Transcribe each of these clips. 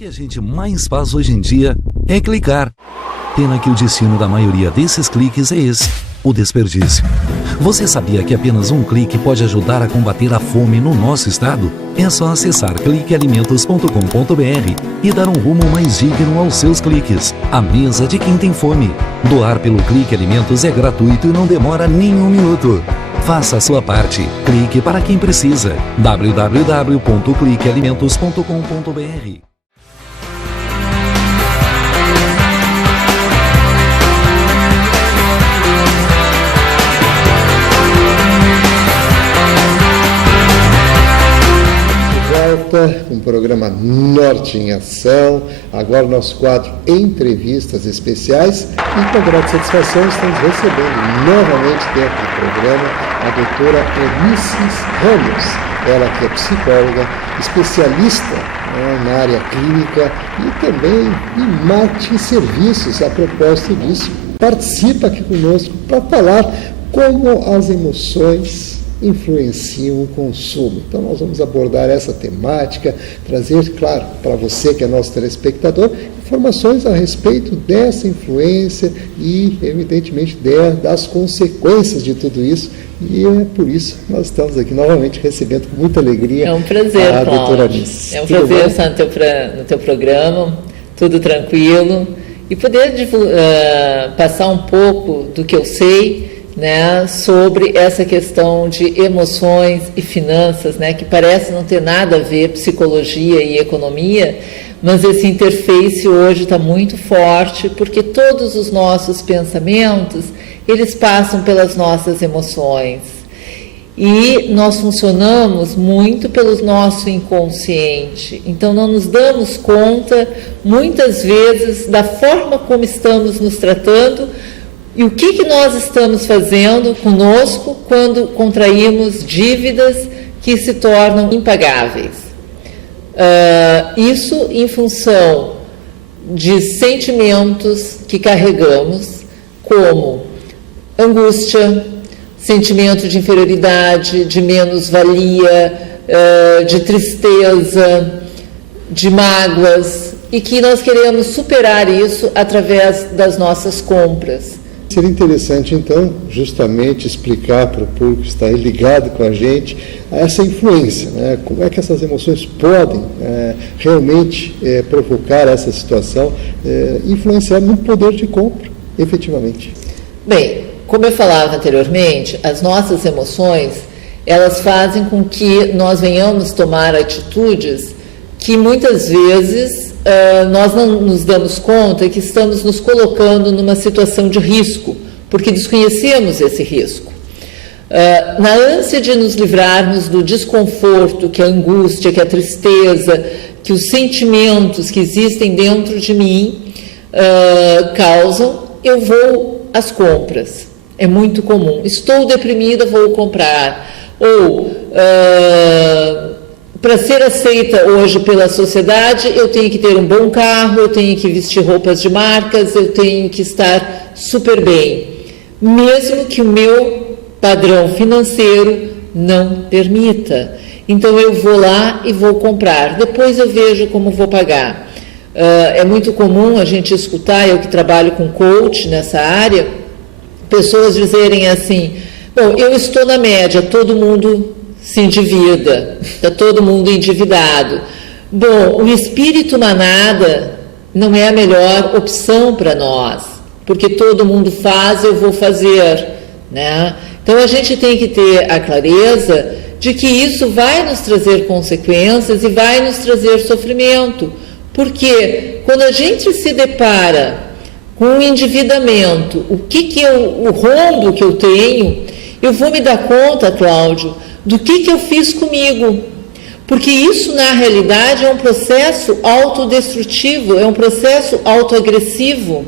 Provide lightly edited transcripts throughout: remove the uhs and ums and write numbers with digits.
que a gente mais faz hoje em dia é clicar. Pena que o destino da maioria desses cliques é esse, o desperdício. Você sabia que apenas um clique pode ajudar a combater a fome no nosso estado? É só acessar cliquealimentos.com.br e dar um rumo mais digno aos seus cliques. A mesa de quem tem fome. Doar pelo Clique Alimentos é gratuito e não demora nem um minuto. Faça a sua parte. Clique para quem precisa. www.cliquealimentos.com.br. Um programa Norte em Ação, agora o nosso quadro Entrevistas Especiais, e com grande satisfação estamos recebendo novamente dentro do programa a doutora Eunices Ramos, ela que é psicóloga, especialista na área clínica e também em marketing e serviços. A propósito disso, participa aqui conosco para falar como as emoções influenciam o consumo. Então nós vamos abordar essa temática, trazer, claro, para você que é nosso telespectador, informações a respeito dessa influência e, evidentemente, das consequências de tudo isso. E é por isso que nós estamos aqui novamente recebendo com muita alegria. É um prazer, a doutora Cláudio. Eunices. É um prazer estar no teu programa, tudo tranquilo, e poder passar um pouco do que eu sei, né, sobre essa questão de emoções e finanças, né, que parece não ter nada a ver psicologia e economia, mas esse interface hoje está muito forte, porque todos os nossos pensamentos, eles passam pelas nossas emoções. E nós funcionamos muito pelo nosso inconsciente, então não nos damos conta, muitas vezes, da forma como estamos nos tratando. E o que nós estamos fazendo conosco quando contraímos dívidas que se tornam impagáveis? Isso em função de sentimentos que carregamos, como angústia, sentimento de inferioridade, de menos-valia, de tristeza, de mágoas, e que nós queremos superar isso através das nossas compras. Seria interessante, então, justamente explicar para o público que está aí ligado com a gente essa influência, né? Como é que essas emoções podem realmente provocar essa situação, influenciar no poder de compra, efetivamente. Bem, como eu falava anteriormente, as nossas emoções, elas fazem com que nós venhamos tomar atitudes que muitas vezes nós não nos damos conta que estamos nos colocando numa situação de risco, porque desconhecemos esse risco. Na ânsia de nos livrarmos do desconforto, que a angústia, que a tristeza, que os sentimentos que existem dentro de mim causam, eu vou às compras. É muito comum. Estou deprimida, vou comprar. Ou para ser aceita hoje pela sociedade, eu tenho que ter um bom carro, eu tenho que vestir roupas de marcas, eu tenho que estar super bem, mesmo que o meu padrão financeiro não permita. Então eu vou lá e vou comprar, depois eu vejo como vou pagar. É muito comum a gente escutar, eu que trabalho com coach nessa área, pessoas dizerem assim: bom, eu estou na média, todo mundo se endivida, está todo mundo endividado. Bom, o espírito manada não é a melhor opção para nós, porque todo mundo faz, eu vou fazer, né? Então a gente tem que ter a clareza de que isso vai nos trazer consequências e vai nos trazer sofrimento, porque quando a gente se depara com um endividamento, o rombo que eu tenho, eu vou me dar conta, Cláudio, do que eu fiz comigo, porque isso na realidade é um processo autodestrutivo, é um processo autoagressivo,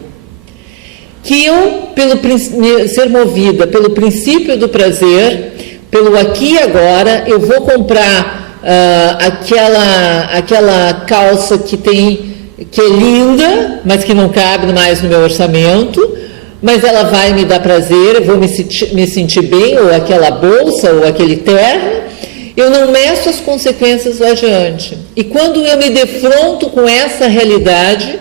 que eu, ser movida pelo princípio do prazer, pelo aqui e agora, eu vou comprar aquela calça que é linda, mas que não cabe mais no meu orçamento, mas ela vai me dar prazer, eu vou me sentir bem, ou aquela bolsa, ou aquele terno, eu não meço as consequências lá adiante. E quando eu me defronto com essa realidade,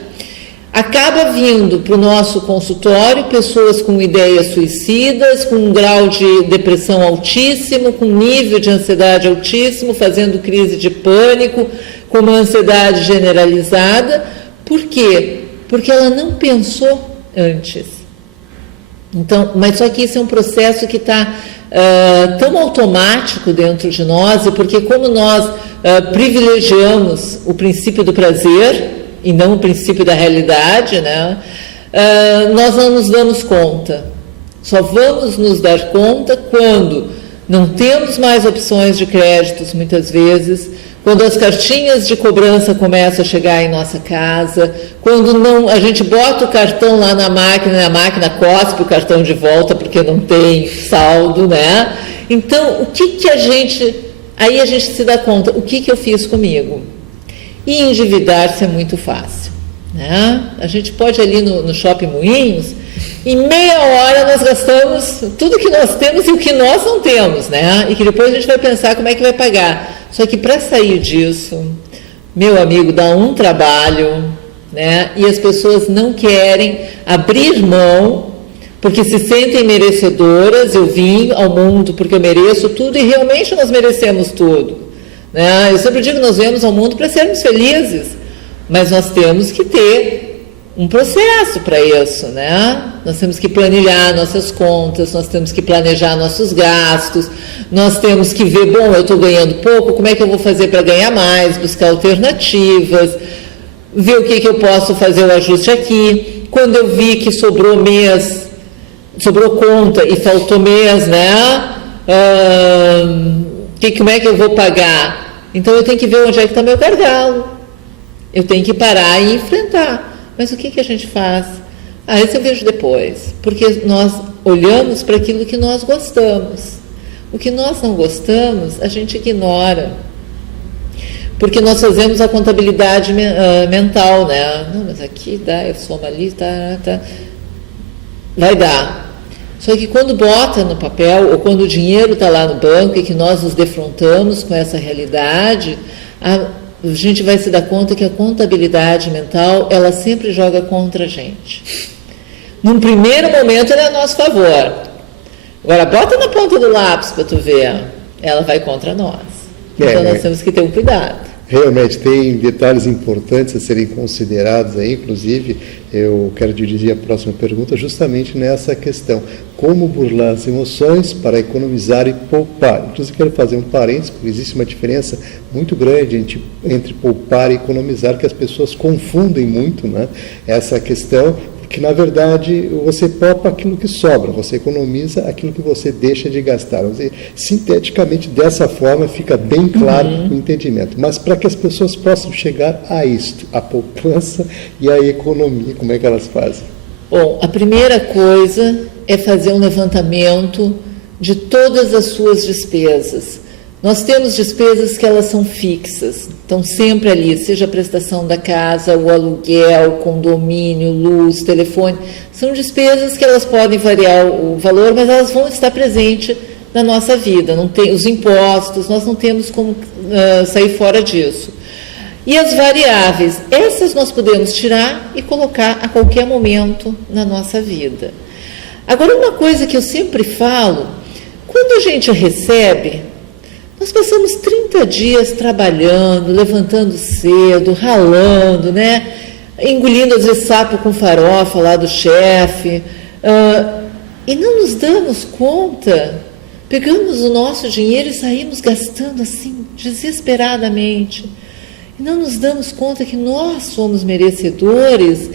acaba vindo para o nosso consultório pessoas com ideias suicidas, com um grau de depressão altíssimo, com nível de ansiedade altíssimo, fazendo crise de pânico, com uma ansiedade generalizada. Por quê? Porque ela não pensou antes. Então, mas só que isso é um processo que está tão automático dentro de nós, e porque como nós privilegiamos o princípio do prazer e não o princípio da realidade, né, nós não nos damos conta. Só vamos nos dar conta quando não temos mais opções de créditos, muitas vezes, quando as cartinhas de cobrança começam a chegar em nossa casa, quando não, a gente bota o cartão lá na máquina, e a máquina cospe o cartão de volta porque não tem saldo, né? Então, o que a gente... Aí a gente se dá conta, o que eu fiz comigo? E endividar-se é muito fácil, né? A gente pode ir ali no Shopping Moinhos, em meia hora nós gastamos tudo que nós temos e o que nós não temos, né? E que depois a gente vai pensar como é que vai pagar. Só que para sair disso, meu amigo, dá um trabalho, né? E as pessoas não querem abrir mão, porque se sentem merecedoras. Eu vim ao mundo porque eu mereço tudo, e realmente nós merecemos tudo, né? Eu sempre digo que nós viemos ao mundo para sermos felizes, mas nós temos que ter um processo para isso, né? Nós temos que planilhar nossas contas, nós temos que planejar nossos gastos, nós temos que ver, bom, eu estou ganhando pouco, como é que eu vou fazer para ganhar mais, buscar alternativas, ver o que eu posso fazer o ajuste aqui. Quando eu vi que sobrou mês, sobrou conta e faltou mês, né? Como é que eu vou pagar? Então eu tenho que ver onde é que está meu gargalo. Eu tenho que parar e enfrentar. Mas o que a gente faz? Isso eu vejo depois, porque nós olhamos para aquilo que nós gostamos. O que nós não gostamos, a gente ignora. Porque nós fazemos a contabilidade mental, né? Não, mas aqui dá, eu somo ali, tá. Vai dar. Só que quando bota no papel, ou quando o dinheiro está lá no banco e que nós nos defrontamos com essa realidade, a gente vai se dar conta que a contabilidade mental, ela sempre joga contra a gente. Num primeiro momento, ela é a nosso favor. Agora, bota na ponta do lápis para tu ver, ela vai contra nós. Então, nós temos que ter um cuidado. Realmente, tem detalhes importantes a serem considerados aí, inclusive, eu quero dirigir a próxima pergunta justamente nessa questão. Como burlar as emoções para economizar e poupar? Inclusive, quero fazer um parênteses, porque existe uma diferença muito grande entre poupar e economizar, que as pessoas confundem muito, né, essa questão, porque, na verdade, você poupa aquilo que sobra, você economiza aquilo que você deixa de gastar. Sinteticamente, dessa forma, fica bem claro o entendimento. Mas para que as pessoas possam chegar a isto, a poupança e a economia, como é que elas fazem? Bom, a primeira coisa é fazer um levantamento de todas as suas despesas. Nós temos despesas que elas são fixas, estão sempre ali, seja a prestação da casa, o aluguel, condomínio, luz, telefone. São despesas que elas podem variar o valor, mas elas vão estar presentes na nossa vida. Não tem, os impostos, nós não temos como sair fora disso. E as variáveis, essas nós podemos tirar e colocar a qualquer momento na nossa vida. Agora, uma coisa que eu sempre falo, quando a gente recebe, nós passamos 30 dias trabalhando, levantando cedo, ralando, né? Engolindo às vezes sapo com farofa lá do chefe, e não nos damos conta, pegamos o nosso dinheiro e saímos gastando assim, desesperadamente. E não nos damos conta que nós somos merecedores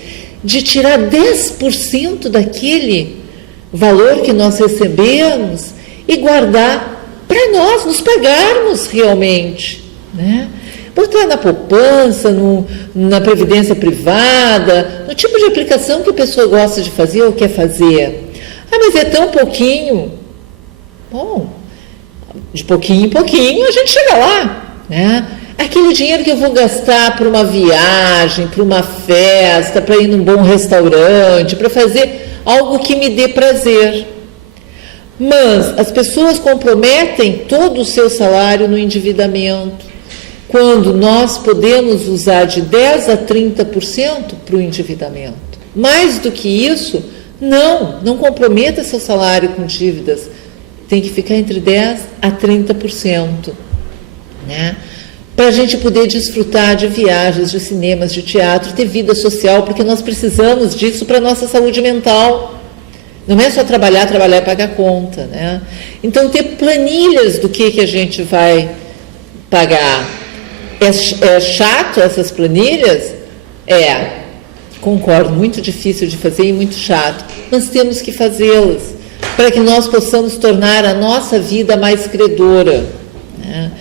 de tirar 10% daquele valor que nós recebemos e guardar para nós nos pagarmos realmente, né? Botar na poupança, na previdência privada, no tipo de aplicação que a pessoa gosta de fazer ou quer fazer. Mas é tão pouquinho. Bom, de pouquinho em pouquinho a gente chega lá, né? Aquele dinheiro que eu vou gastar para uma viagem, para uma festa, para ir num bom restaurante, para fazer algo que me dê prazer. Mas as pessoas comprometem todo o seu salário no endividamento, quando nós podemos usar de 10% a 30% para o endividamento. Mais do que isso, não comprometa seu salário com dívidas. Tem que ficar entre 10% a 30%, né? Para a gente poder desfrutar de viagens, de cinemas, de teatro, ter vida social, porque nós precisamos disso para a nossa saúde mental. Não é só trabalhar e pagar conta, né? Então, ter planilhas do que a gente vai pagar. É chato essas planilhas? Concordo, muito difícil de fazer e muito chato. Mas temos que fazê-las para que nós possamos tornar a nossa vida mais credora, né?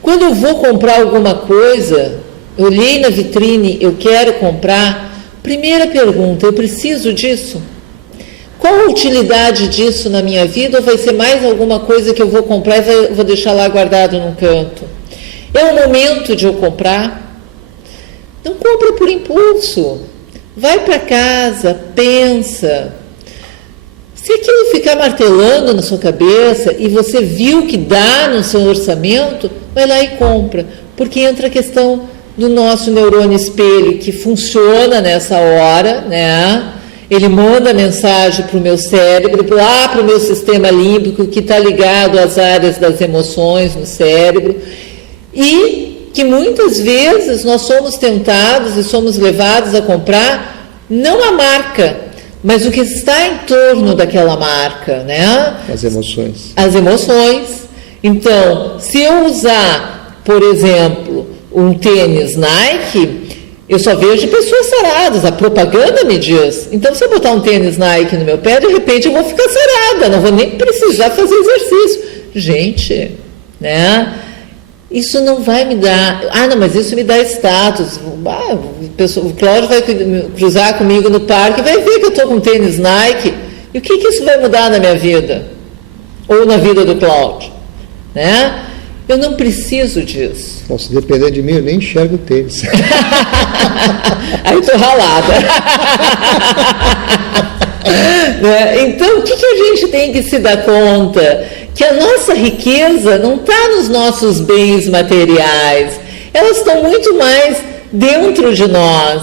Quando eu vou comprar alguma coisa, eu olhei na vitrine, eu quero comprar, primeira pergunta, eu preciso disso? Qual a utilidade disso na minha vida? Ou vai ser mais alguma coisa que eu vou comprar e vou deixar lá guardado num canto? É o momento de eu comprar? Não compra por impulso. Vai para casa, pensa. Se aquilo ficar martelando na sua cabeça e você viu que dá no seu orçamento, vai lá e compra. Porque entra a questão do nosso neurônio espelho, que funciona nessa hora, né? Ele manda mensagem para o meu cérebro, lá para o meu sistema límbico, que está ligado às áreas das emoções no cérebro, e que muitas vezes nós somos tentados e somos levados a comprar não a marca, mas o que está em torno daquela marca, né? As emoções. As emoções. Então, se eu usar, por exemplo, um tênis Nike, eu só vejo pessoas saradas, a propaganda me diz. Então, se eu botar um tênis Nike no meu pé, de repente eu vou ficar sarada, não vou nem precisar fazer exercício. Gente, né? Isso não vai me dar... não, mas isso me dá status. O Cláudio vai cruzar comigo no parque, vai ver que eu estou com tênis Nike. E o que isso vai mudar na minha vida? Ou na vida do Cláudio? Né? Eu não preciso disso. Bom, se depender de mim, eu nem enxergo o tênis. Aí estou ralada. Né? Então, o que a gente tem que se dar conta? Que a nossa riqueza não está nos nossos bens materiais. Elas estão muito mais dentro de nós.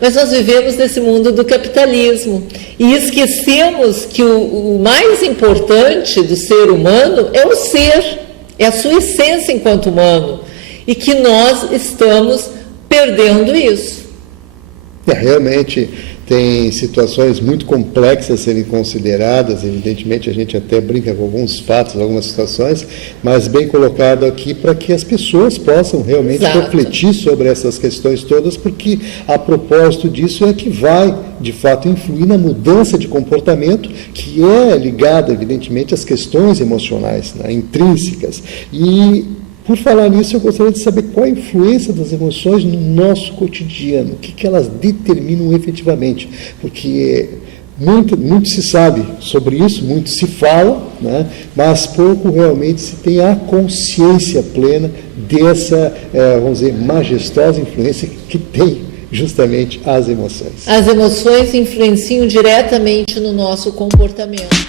Mas nós vivemos nesse mundo do capitalismo. E esquecemos que o mais importante do ser humano é o ser. É a sua essência enquanto humano. E que nós estamos perdendo isso. Realmente tem situações muito complexas a serem consideradas, evidentemente a gente até brinca com alguns fatos, algumas situações, mas bem colocado aqui para que as pessoas possam realmente refletir sobre essas questões todas, porque a propósito disso é que vai, de fato, influir na mudança de comportamento, que é ligada, evidentemente, às questões emocionais, né, intrínsecas. E por falar nisso, eu gostaria de saber qual a influência das emoções no nosso cotidiano, o que elas determinam efetivamente, porque muito se sabe sobre isso, muito se fala, né, mas pouco realmente se tem a consciência plena dessa, vamos dizer, majestosa influência que tem justamente as emoções. As emoções influenciam diretamente no nosso comportamento.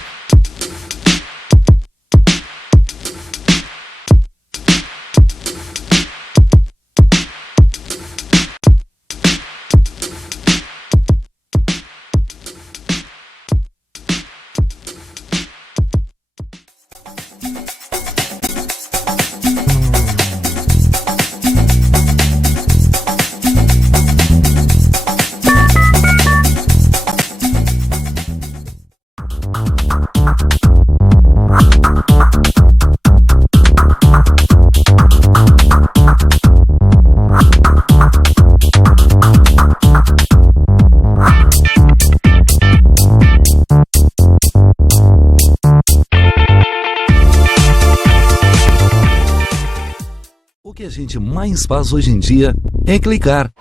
O que a gente mais faz hoje em dia é clicar.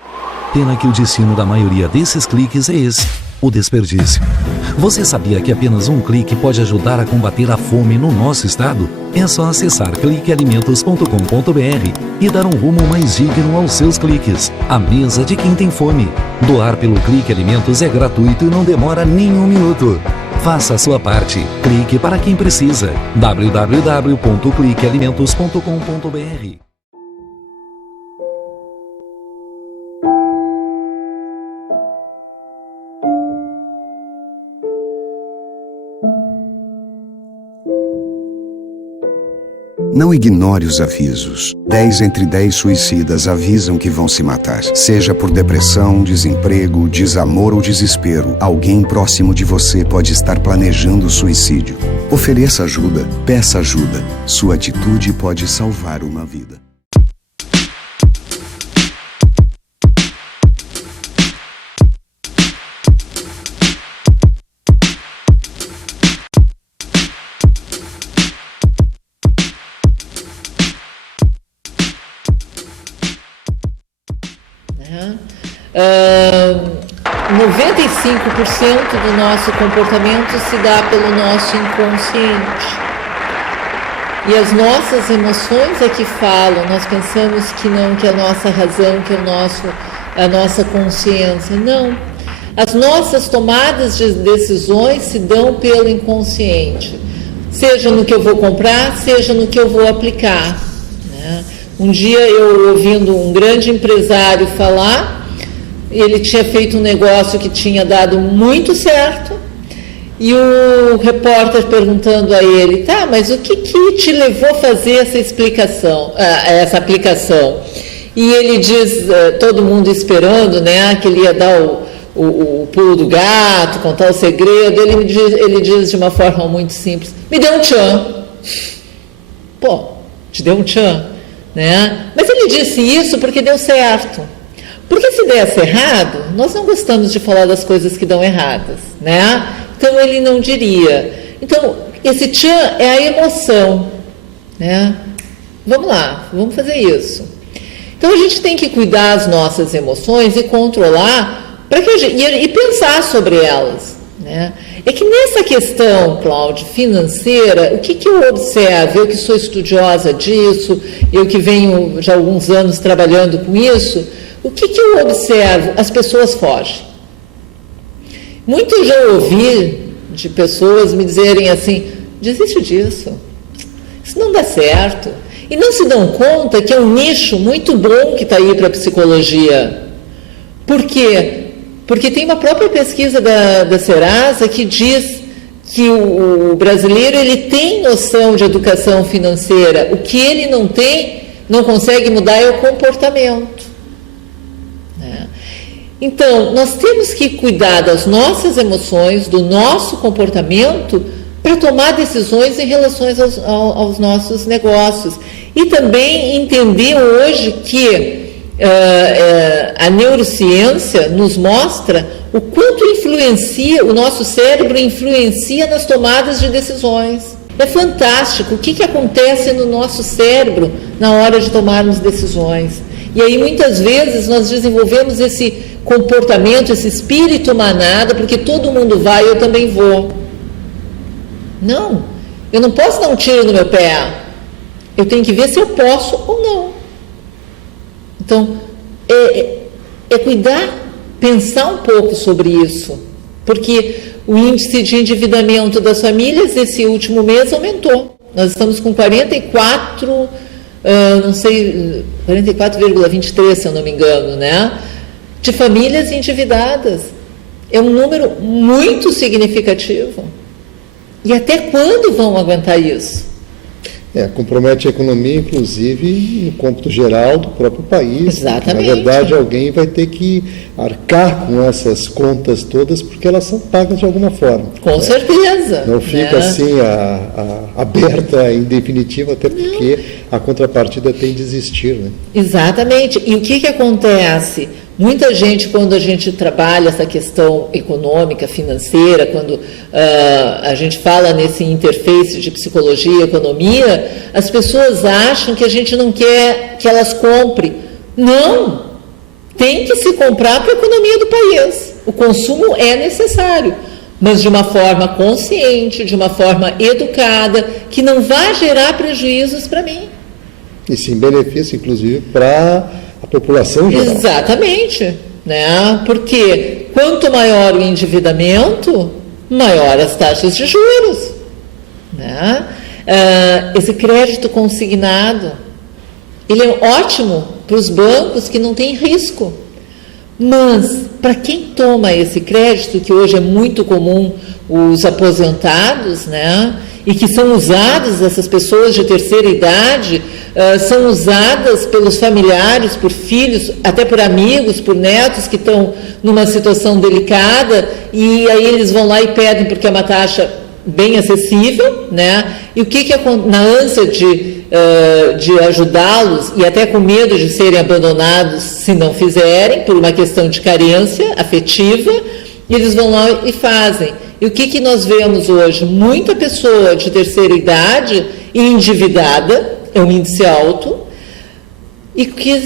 Pena que o destino da maioria desses cliques é esse, o desperdício. Você sabia que apenas um clique pode ajudar a combater a fome no nosso estado? É só acessar cliquealimentos.com.br e dar um rumo mais digno aos seus cliques. A mesa de quem tem fome. Doar pelo Clique Alimentos é gratuito e não demora nem um minuto. Faça a sua parte. Clique para quem precisa. www.cliquealimentos.com.br. Não ignore os avisos. 10 entre 10 suicidas avisam que vão se matar. Seja por depressão, desemprego, desamor ou desespero, alguém próximo de você pode estar planejando suicídio. Ofereça ajuda, peça ajuda. Sua atitude pode salvar uma vida. Né? 95% do nosso comportamento se dá pelo nosso inconsciente. E as nossas emoções é que falam. Nós pensamos que não, que a nossa razão, que a nossa consciência. Não. As nossas tomadas de decisões se dão pelo inconsciente. Seja no que eu vou comprar, seja no que eu vou aplicar. Né? Um dia eu ouvindo um grande empresário falar, ele tinha feito um negócio que tinha dado muito certo, e o repórter perguntando a ele, tá, mas o que te levou a fazer essa aplicação? E ele diz, todo mundo esperando, né, que ele ia dar o pulo do gato, contar o segredo, ele diz de uma forma muito simples, me deu um tchan. Pô, te deu um tchan, né? Mas ele disse isso porque deu certo. Porque se desse errado, nós não gostamos de falar das coisas que dão erradas, né? Então ele não diria. Então, esse tchan é a emoção, né? Vamos lá, vamos fazer isso. Então a gente tem que cuidar das nossas emoções e controlar e pensar sobre elas, né? É que nessa questão, Cláudio, financeira, o que eu observo, eu que sou estudiosa disso, eu que venho já há alguns anos trabalhando com isso, o que eu observo? As pessoas fogem. Muito eu já ouvi de pessoas me dizerem assim, desiste disso, isso não dá certo. E não se dão conta que é um nicho muito bom que está aí para a psicologia. Por quê? Porque tem uma própria pesquisa da Serasa que diz que o brasileiro ele tem noção de educação financeira. O que ele não tem, não consegue mudar é o comportamento. Então, nós temos que cuidar das nossas emoções, do nosso comportamento, para tomar decisões em relação aos nossos negócios. E também entender hoje que a neurociência nos mostra o quanto o nosso cérebro influencia nas tomadas de decisões. É fantástico o que acontece no nosso cérebro na hora de tomarmos decisões. E aí, muitas vezes, nós desenvolvemos esse comportamento, esse espírito manada, porque todo mundo vai, eu também vou. Não, eu não posso dar um tiro no meu pé. Eu tenho que ver se eu posso ou não. Então, é cuidar, pensar um pouco sobre isso, porque o índice de endividamento das famílias esse último mês aumentou. Nós estamos com 44,23, se eu não me engano, né? De famílias endividadas. É um número muito significativo. E até quando vão aguentar isso? Compromete a economia, inclusive, no cômputo geral do próprio país. Exatamente. Na verdade, alguém vai ter que arcar com essas contas todas, porque elas são pagas de alguma forma. Com certeza. Não fica assim aberta em definitivo, até porque a contrapartida tem de existir. Né? Exatamente. E o que acontece? Muita gente, quando a gente trabalha essa questão econômica, financeira, quando a gente fala nesse interface de psicologia e economia, as pessoas acham que a gente não quer que elas comprem. Não! Tem que se comprar para a economia do país. O consumo é necessário, mas de uma forma consciente, de uma forma educada, que não vai gerar prejuízos para mim. E sim benefício, inclusive, para a população geral. Exatamente, né? Porque quanto maior o endividamento, maior as taxas de juros, né? Esse crédito consignado, ele é ótimo para os bancos que não têm risco, mas para quem toma esse crédito, que hoje é muito comum, os aposentados, né? E que são usados, essas pessoas de terceira idade, são usadas pelos familiares, por filhos, até por amigos, por netos que estão numa situação delicada, e aí eles vão lá e pedem, porque é uma taxa bem acessível, né? E o que na ânsia de ajudá-los, e até com medo de serem abandonados se não fizerem, por uma questão de carência afetiva, eles vão lá e fazem. E o que nós vemos hoje? Muita pessoa de terceira idade e endividada, é um índice alto, e que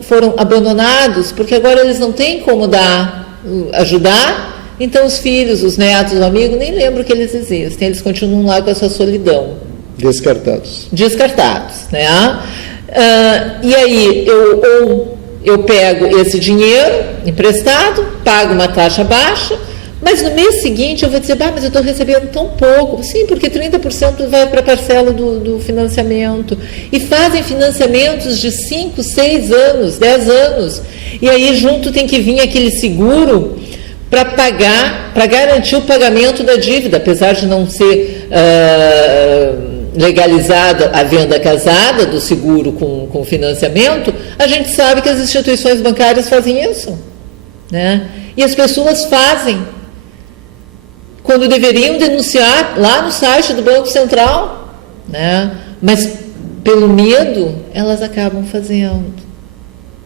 foram abandonados, porque agora eles não têm como ajudar, então os filhos, os netos, os amigos, nem lembram que eles existem, eles continuam lá com a sua solidão. Descartados, né? E aí, eu pego esse dinheiro emprestado, pago uma taxa baixa, mas no mês seguinte eu vou dizer, mas eu estou recebendo tão pouco. Sim, porque 30% vai para a parcela do financiamento. E fazem financiamentos de 5, 6 anos, 10 anos. E aí junto tem que vir aquele seguro para pagar, para garantir o pagamento da dívida, apesar de não ser legalizada a venda casada do seguro com financiamento, a gente sabe que as instituições bancárias fazem isso, né? E as pessoas fazem, quando deveriam denunciar lá no site do Banco Central, né? Mas pelo medo elas acabam fazendo.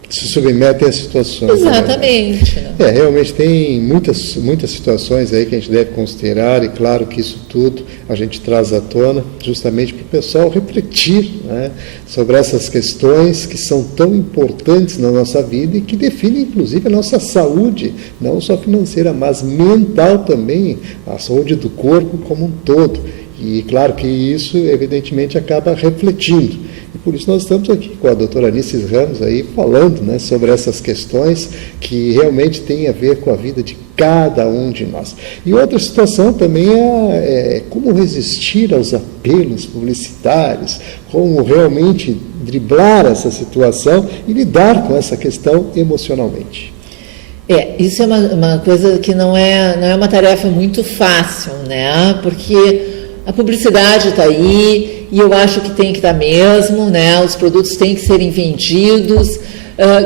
Se submetem a situações. Exatamente. Né? Realmente tem muitas situações aí que a gente deve considerar, e claro que isso tudo a gente traz à tona justamente para o pessoal refletir, né, sobre essas questões que são tão importantes na nossa vida e que definem inclusive a nossa saúde, não só financeira, mas mental também, a saúde do corpo como um todo. E claro que isso, evidentemente, acaba refletindo. E por isso nós estamos aqui com a doutora Anices Ramos aí falando, né, sobre essas questões que realmente têm a ver com a vida de cada um de nós. E outra situação também é como resistir aos apelos publicitários, como realmente driblar essa situação e lidar com essa questão emocionalmente. Isso é uma coisa que não é uma tarefa muito fácil, né? Porque a publicidade está aí, e eu acho que tem que estar mesmo, né? Os produtos têm que serem vendidos.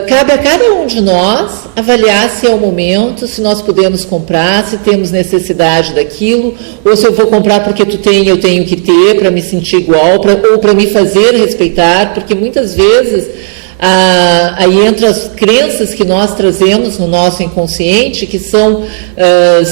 Cabe a cada um de nós avaliar se é o momento, se nós podemos comprar, se temos necessidade daquilo, ou se eu vou comprar porque tu tem, eu tenho que ter para me sentir igual, ou para me fazer respeitar, porque muitas vezes aí entra as crenças que nós trazemos no nosso inconsciente, que são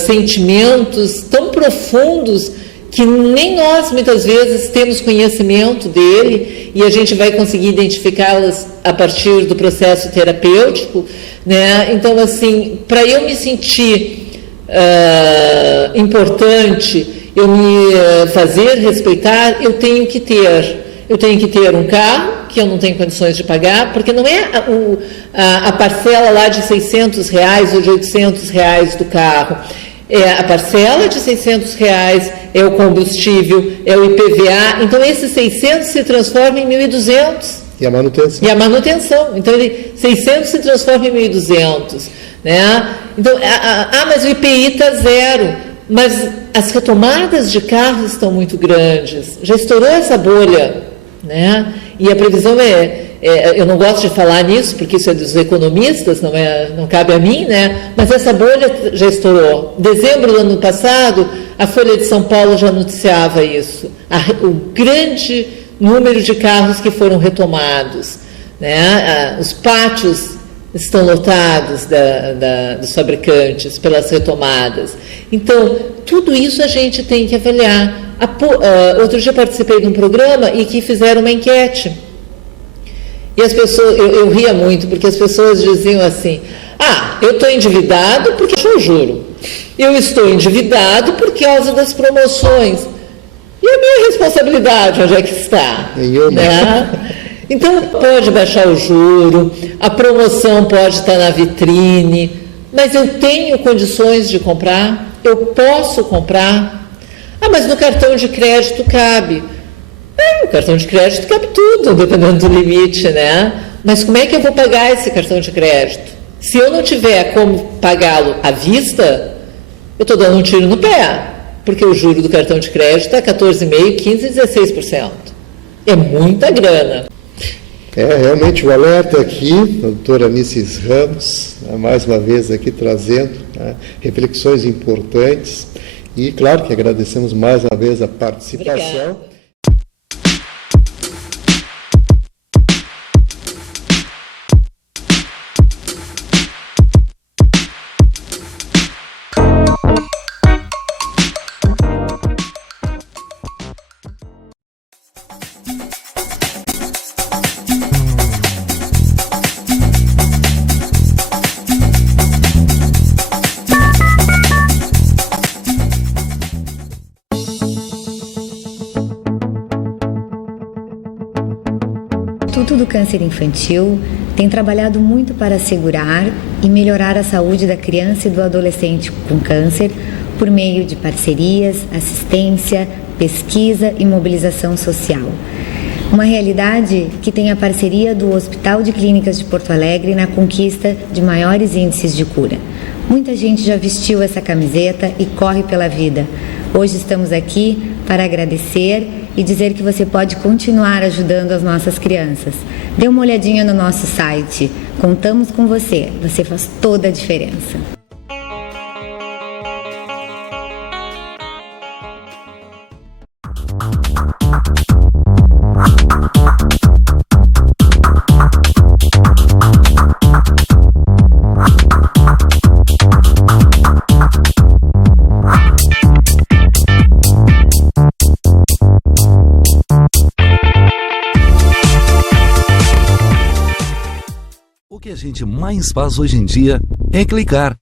sentimentos tão profundos que nem nós, muitas vezes, temos conhecimento dele, e a gente vai conseguir identificá-las a partir do processo terapêutico, né? Então, assim, para eu me sentir importante, eu me fazer respeitar, eu tenho que ter um carro, que eu não tenho condições de pagar, porque não é a parcela lá de R$600 ou de R$800 do carro. A parcela de R$600, é o combustível, é o IPVA. Então, esses 600 se transformam em 1.200. E a manutenção. Então, 600 se transforma em 1.200. Né? Então, mas o IPI está zero. Mas as retomadas de carros estão muito grandes. Já estourou essa bolha. Né? E a previsão eu não gosto de falar nisso, porque isso é dos economistas, não cabe a mim, né? Mas essa bolha já estourou. Em dezembro do ano passado, a Folha de São Paulo já noticiava isso. O grande número de carros que foram retomados. Né? Os pátios estão lotados dos fabricantes pelas retomadas. Então, tudo isso a gente tem que avaliar. Outro dia participei de um programa e que fizeram uma enquete. E as pessoas, eu ria muito, porque as pessoas diziam assim, eu estou endividado porque eu juro. Eu estou endividado por causa das promoções. E a minha responsabilidade, onde é que está? Né? Então, pode baixar o juro, a promoção pode estar na vitrine, mas eu tenho condições de comprar? eu posso comprar? Ah, mas no cartão de crédito cabe. No cartão de crédito cabe tudo, dependendo do limite, né? Mas como é que eu vou pagar esse cartão de crédito? Se eu não tiver como pagá-lo à vista, eu estou dando um tiro no pé, porque o juro do cartão de crédito é 14,5%, 15%, 16%. É muita grana. Realmente o alerta aqui, a doutora Anices Ramos, mais uma vez aqui trazendo reflexões importantes e, claro, que agradecemos mais uma vez a participação. Obrigada. O Instituto do Câncer Infantil tem trabalhado muito para assegurar e melhorar a saúde da criança e do adolescente com câncer por meio de parcerias, assistência, pesquisa e mobilização social. Uma realidade que tem a parceria do Hospital de Clínicas de Porto Alegre na conquista de maiores índices de cura. Muita gente já vestiu essa camiseta e corre pela vida. Hoje estamos aqui para agradecer e dizer que você pode continuar ajudando as nossas crianças. Dê uma olhadinha no nosso site. Contamos com você. Você faz toda a diferença. O que a gente mais faz hoje em dia é clicar.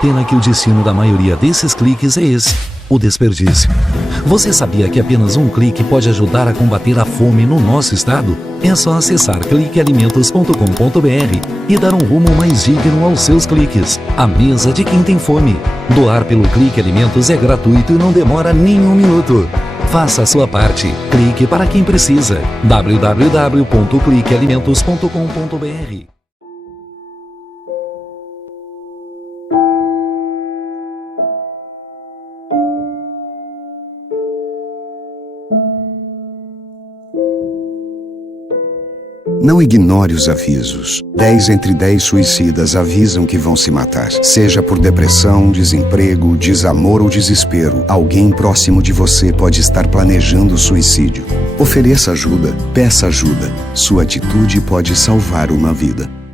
Pena que o destino da maioria desses cliques é esse, o desperdício. Você sabia que apenas um clique pode ajudar a combater a fome no nosso estado? É só acessar cliquealimentos.com.br e dar um rumo mais digno aos seus cliques. A mesa de quem tem fome. Doar pelo Clique Alimentos é gratuito e não demora nem um minuto. Faça a sua parte. Clique para quem precisa. www.cliquealimentos.com.br. Não ignore os avisos. 10 entre 10 suicidas avisam que vão se matar. Seja por depressão, desemprego, desamor ou desespero, alguém próximo de você pode estar planejando suicídio. Ofereça ajuda, peça ajuda. Sua atitude pode salvar uma vida.